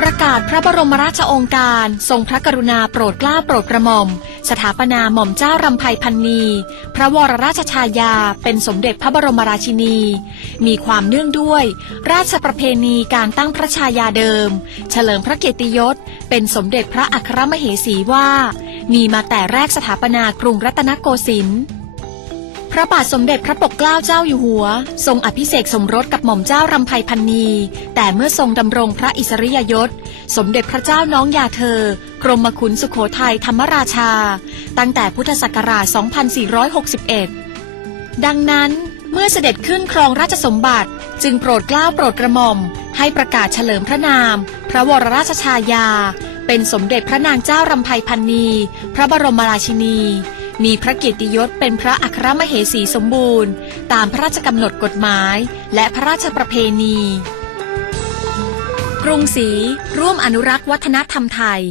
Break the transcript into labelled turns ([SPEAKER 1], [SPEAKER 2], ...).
[SPEAKER 1] ประกาศพระบรมราชโองการ ทรงพระกรุณาโปรดเกล้าโปรดกระหม่อม สถาปนาหม่อมเจ้ารำไพพันนี พระวรราชชายา เป็นสมเด็จพระบรมราชินี มีความเนื่องด้วย ราชประเพณีการตั้งพระชายาเดิม เฉลิมพระเกียรติยศ เป็นสมเด็จพระอัครมเหสีว่า มีมาแต่แรกสถาปนากรุงรัตนโกสินทร์ พระบาทสมเด็จพระปกเกล้าเจ้าอยู่หัว ทรงอภิเษกสมรสกับหม่อมเจ้ารำไพพันนี แต่เมื่อทรงดำรงพระอิสริยยศ สมเด็จพระเจ้าน้องยาเธอกรมขุนสุโขทัยธรรมราชา ตั้งแต่พุทธศักราช 2461 ดังนั้นเมื่อเสด็จขึ้นครองราชสมบัติ จึงโปรดเกล้าโปรดกระหม่อม ให้ประกาศเฉลิมพระนาม พระวรราชชายา เป็นสมเด็จพระนางเจ้ารำไพพันนี พระบรมราชินี มีพระเกียรติยศเป็นพระอัครมเหสีสมบูรณ์ ตามพระราชกำหนดกฎหมาย และพระราชประเพณี กรุงศรีร่วมอนุรักษ์วัฒนธรรมไทย